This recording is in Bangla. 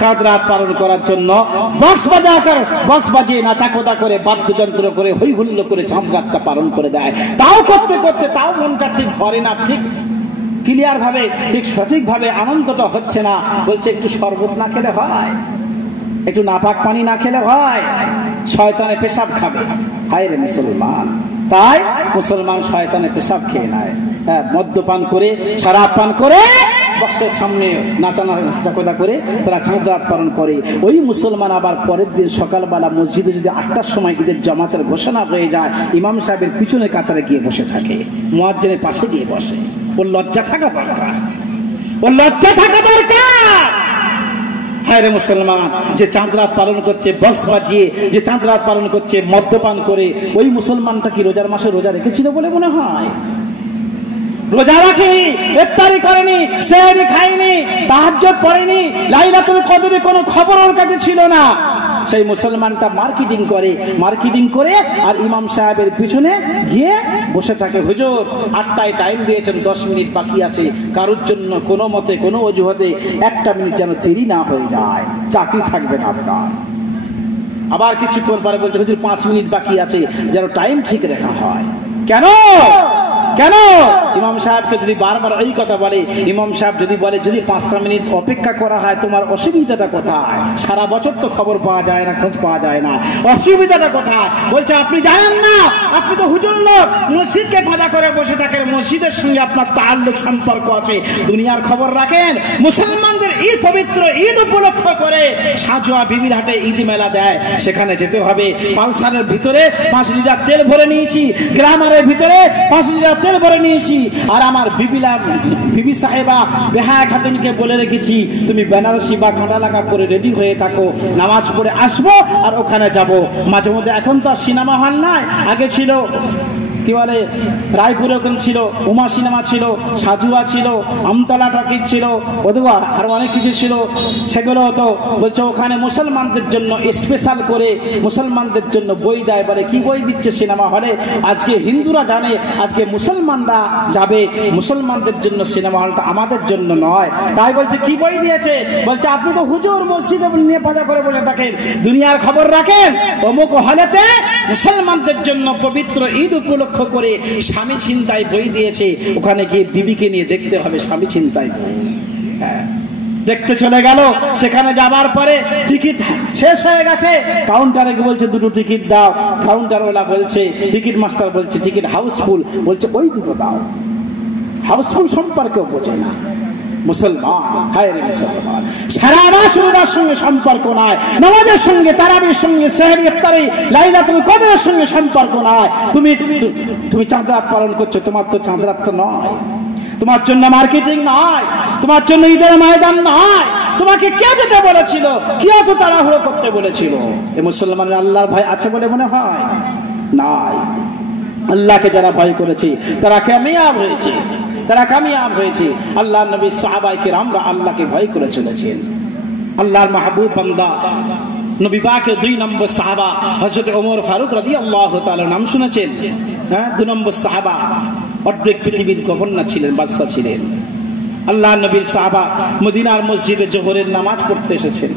চাঁদ রাত পালন করার জন্য বক্স বাজিয়ে নাচাকোদা করে বাদ্যযন্ত্র করে হই হুল্লো করে চাঁদ রাতটা পালন করে দেয়। তাও করতে করতে তাও মনটা ঠিক ভরে না, ঠিক ক্লিয়ার ভাবে ঠিক সঠিক ভাবে আনন্দটা হচ্ছে না। বলছে একটু শরবত না খেলে হয়, একটু নাপাক পানি না খেলে হয়, শয়তানে পেশাব খাবে। হায় রে মুসলমান, তাই মুসলমান শয়তানে পেশাব খেয়ে নেয়, মদ্যপান করে শরাব পান করে বক্সের সামনে নাচাকোদা করে তারা চাঁদ রাত পালন করে। ওই মুসলমান আবার পরের দিন সকালবেলা মসজিদে যদি 8টার সময় ঈদের জামাতের ঘোষণা হয়ে যায়, ইমাম সাহেবের পিছনে কাতারে গিয়ে বসে থাকে, মুয়াজ্জিনের পাশে গিয়ে বসে। ওর লজ্জা থাকা দরকার, ওর লজ্জা থাকা দরকার। হায় রে মুসলমান, যে চাঁদ রাত পালন করছে বক্স বাজিয়ে, যে চাঁদ রাত পালন করছে মদ্যপান করে, ওই মুসলমানটা কি রোজার মাসে রোজা রেখেছিল বলে মনে হয়? রোজা রাখেনি, ইফতারি করেনি, সেহরি খায়নি, তাহাজ্জুদ পড়েনি, লাইলাতুল কদরের কোনো খবর ওর কাছে ছিল না। সেই মুসলমানটা মার্কেটিং করে আর ইমাম সাহেবের পিছনে গিয়ে বসে থাকে। হুজুর 8টায় টাইম দিয়েছেন, 10 মিনিট বাকি আছে, কারোর জন্য কোনো মতে কোনো অজুহাতে 1টা মিনিট যেন দেরি না হয়ে যায়, চাকরি থাকবে না আপনার। আবার কিছুক্ষণ পরে বলছে হুজুর 5 মিনিট বাকি আছে, যেন টাইম ঠিক রাখা হয়। কেন ইমাম সাহেবকে যদি বারবার এই কথা বলে, ইমাম সাহেব যদি বলে যদি 5টা মিনিট অপেক্ষা করা হয় তোমার অসুবিধাটা কোথায়? সারা বছর তো খবর পাওয়া যায় না, খোঁজ পাওয়া যায় না, অসুবিধাটা কোথায়? বলছে আপনি জানেন না, আপনি তো হুজুর লোক, মসজিদকে ভাজা করে বসে থাকেন, মসজিদের সঙ্গে আপনার তাল্লুক সম্পর্ক আছে, দুনিয়ার খবর রাখেন। মুসলমানদের ঈদ, পবিত্র ঈদ উপলক্ষ করে সাজোয়া বিবির হাটে ঈদ মেলা দেয়, সেখানে যেতে হবে। পালসারের ভিতরে 5 লিটার তেল ভরে নিয়েছি, গ্রামারের ভিতরে 5 লিটার তেল ভরে নিয়েছি, আর আমার বিবি সাহেবা বেহায়া খাতুনকে বলে রেখেছি তুমি বেনারসি বা কাঁটা লাগা পরে রেডি হয়ে থাকো, নামাজ পড়ে আসবো আর ওখানে যাব। মাঝে মধ্যে, এখন তো সিনেমা হল নাই, আগে ছিল কি বলে রায়পুরে ওখানে ছিল উমা সিনেমা ছিল, সাজুয়া ছিল, আমতলা টকিজ ছিল, ওদেরও আরো অনেক কিছু ছিল, সেগুলো হতো। বলছে ওখানে মুসলমানদের জন্য স্পেশাল করে মুসলমানদের জন্য বই দেয়। বলে কি বই দিচ্ছে সিনেমা হলে? আজকে হিন্দুরা জানে, আজকে মুসলমানরা যাবে, মুসলমানদের জন্য সিনেমা হলটা, আমাদের জন্য নয়। তাই বলছে কি বই দিয়েছে? বলছে আপনি তো হুজুর মসজিদে নিয়ে পাজা করে বসে থাকেন, দুনিয়ার খবর রাখেন, অমুক হলেতে মুসলমানদের জন্য পবিত্র ঈদ উপলক্ষ করে স্বামী ছিনতাই বই দিয়েছে, ওখানে গিয়ে বিবিকে নিয়ে দেখতে হবে স্বামী ছিনতাই বই। দেখতে চলে গেল, সেখানে যাবার পরে টিকিট শেষ হয়ে গেছে, কাউন্টারে বলছে 2টো টিকিট দাও। কাউন্টারওয়ালা বলছে, টিকিট মাস্টার বলছে টিকিট হাউসফুল, বলছে ওই 2টো দাও। হাউসফুল সম্পর্কেও বোঝে না মুসলমান। হায় রে মুসলমান, সারা মাস রোজার সঙ্গে সম্পর্ক নাই, নামাজের সঙ্গে, তারাবির সঙ্গে, সেহরি, ইফতারি, লাইলাতুল কদরের সঙ্গে সম্পর্ক নাই। তুমি চাঁদ রাত পালন করছো, তোমার তো চাঁদ রাত তো নয়, তোমার জন্য মার্কেটিং নয়, তোমার জন্য ঈদের ময়দান নয়। তোমাকে কে যেতে বলেছিল? কে এত তাড়াহুড়ো করতে বলেছিল? এ মুসলমানের আল্লাহর ভয় আছে বলে মনে হয়? নাই। আল্লাহকে যারা ভয় করেছে তারা কামিয়াব হয়েছে, তারা কামিয়াব হয়েছে। আল্লাহর নবী সাহাবায়ে কেরামরা আল্লাহকে ভয় করে চলেছেন। আল্লাহর মাহবুব বান্দা নবী পাকের 2 নম্বর সাহাবা হযরত ওমর ফারুক রাদিয়াল্লাহু তাআলা নাম শুনেছেন? 2 নম্বর সাহাবা, অর্ধেক পৃথিবীর গভর্নর ছিলেন, বাদশা ছিলেন। আল্লাহর নবীর সাহাবা মদিনার মসজিদে জোহরের নামাজ পড়তে এসেছেন।